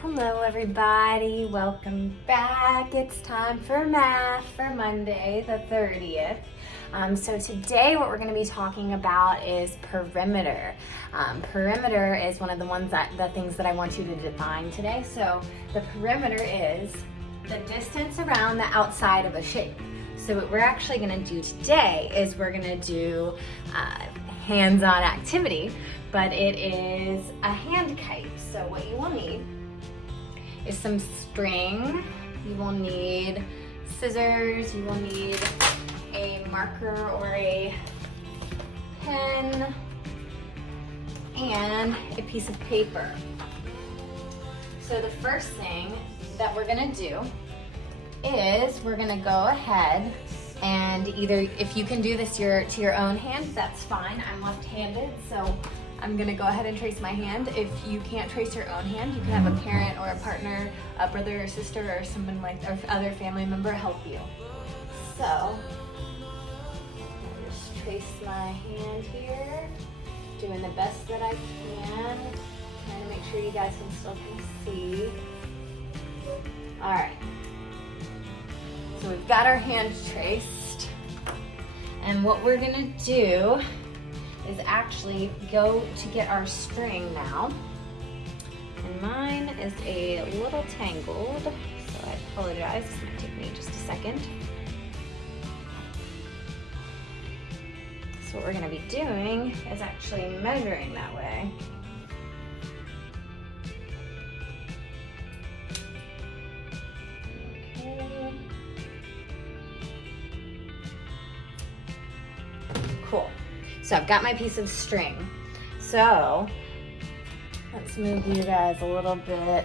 Hello everybody, welcome back. It's time for math for Monday the 30th. So today what we're going to be talking about is perimeter. Perimeter is one of the things that I want you to define today. So the perimeter is the distance around the outside of a shape. So what we're actually going to do today is we're going to do hands-on activity, but it is a hand kite. So what you will need is some string, you will need scissors, you will need a marker or a pen, and a piece of paper. So the first thing that we're gonna do is we're gonna go ahead and either, if you can do this to your own hand, that's fine. I'm left-handed, so I'm gonna go ahead and trace my hand. If you can't trace your own hand, you can have a parent or a partner, a brother or sister or someone like, or other family member help you. So, I'll just trace my hand here, doing the best that I can, trying to make sure you guys can still see. All right, so we've got our hand traced, and what we're gonna do is actually go to get our string now. And mine is a little tangled, so I apologize. This might take me just a second. So what we're gonna be doing is actually measuring that way. Okay. Cool. So I've got my piece of string. So let's move you guys a little bit,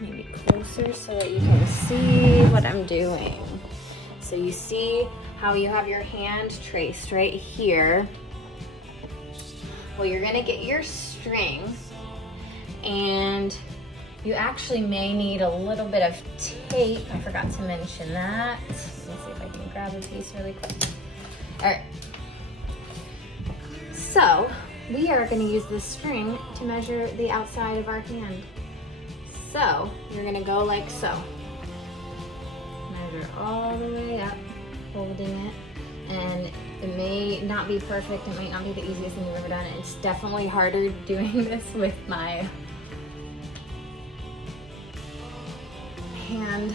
maybe closer so that you can see what I'm doing. So you see how you have your hand traced right here. Well, you're gonna get your string, and you actually may need a little bit of tape. I forgot to mention that. Let me see if I can grab a piece really quick. All right. So we are going to use this string to measure the outside of our hand. So you're going to go like so. Measure all the way up, holding it. And it may not be perfect. It might not be the easiest thing you've ever done. It's definitely harder doing this with my hand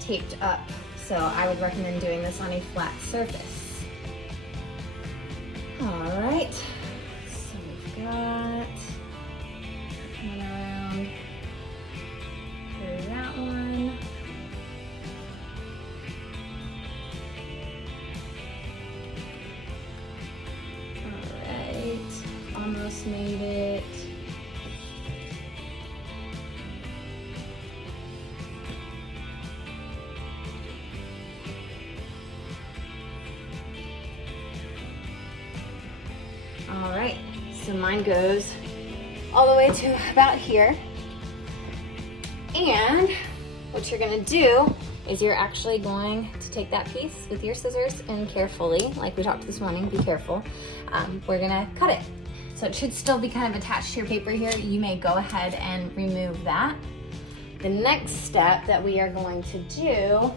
taped up. So I would recommend doing this on a flat surface. All right, so we've got one around through that one. All right, almost made it. All right, so mine goes all the way to about here. And what you're gonna do is you're actually going to take that piece with your scissors and carefully, like we talked this morning, be careful, we're gonna cut it. So it should still be kind of attached to your paper here. You may go ahead and remove that. The next step that we are going to do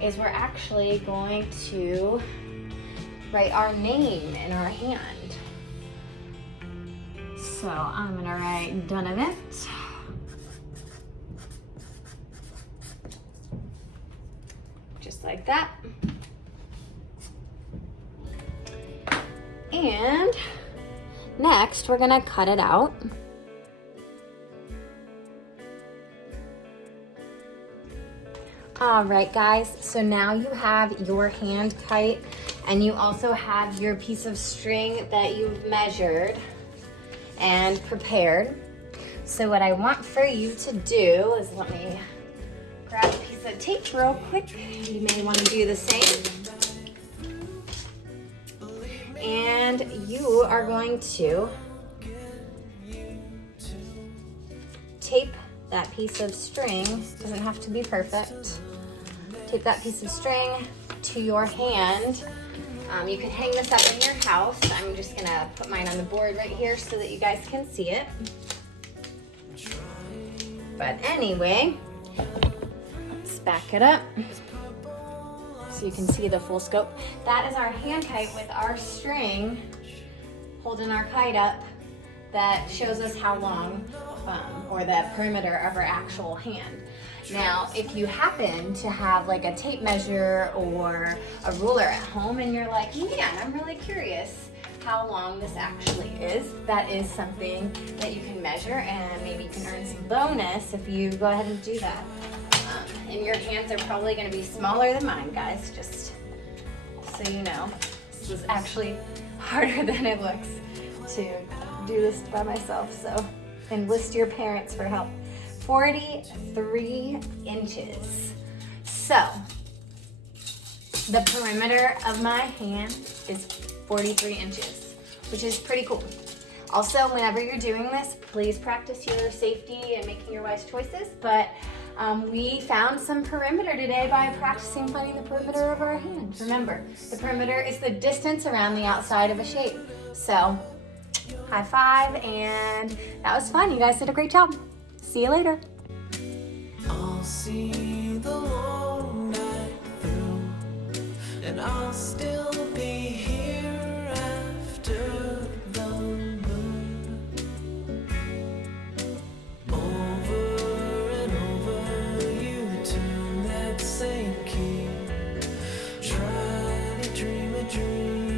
is we're actually going to write our name in our hand. So I'm gonna write Donovan. Just like that. And next we're gonna cut it out. All right, guys, so now you have your hand kite, and you also have your piece of string that you've measured and prepared. So what I want for you to do is, let me grab a piece of tape real quick. You may want to do the same. And you are going to tape that piece of string, doesn't have to be perfect. Tape that piece of string to your hand. You can hang this up in your house. I'm just gonna put mine on the board right here so that you guys can see it. But anyway, let's back it up so you can see the full scope. That is our hand kite with our string holding our kite up that shows us how long or the perimeter of our actual hand. Now, if you happen to have like a tape measure or a ruler at home and you're like, man, I'm really curious how long this actually is, that is something that you can measure, and maybe you can earn some bonus if you go ahead and do that. And your hands are probably going to be smaller than mine, guys, just so you know. This is actually harder than it looks to do this by myself, so enlist your parents for help. 43 inches. So the perimeter of my hand is 43 inches, which is pretty cool. Also, whenever you're doing this, please practice your safety and making your wise choices. But we found some perimeter today by practicing finding the perimeter of our hand. Remember, the perimeter is the distance around the outside of a shape. So, high five, and that was fun. You guys did a great job. See you later. I'll see the long night through, and I'll still be here after the moon. Over and over you tune that same key. Try to dream a dream.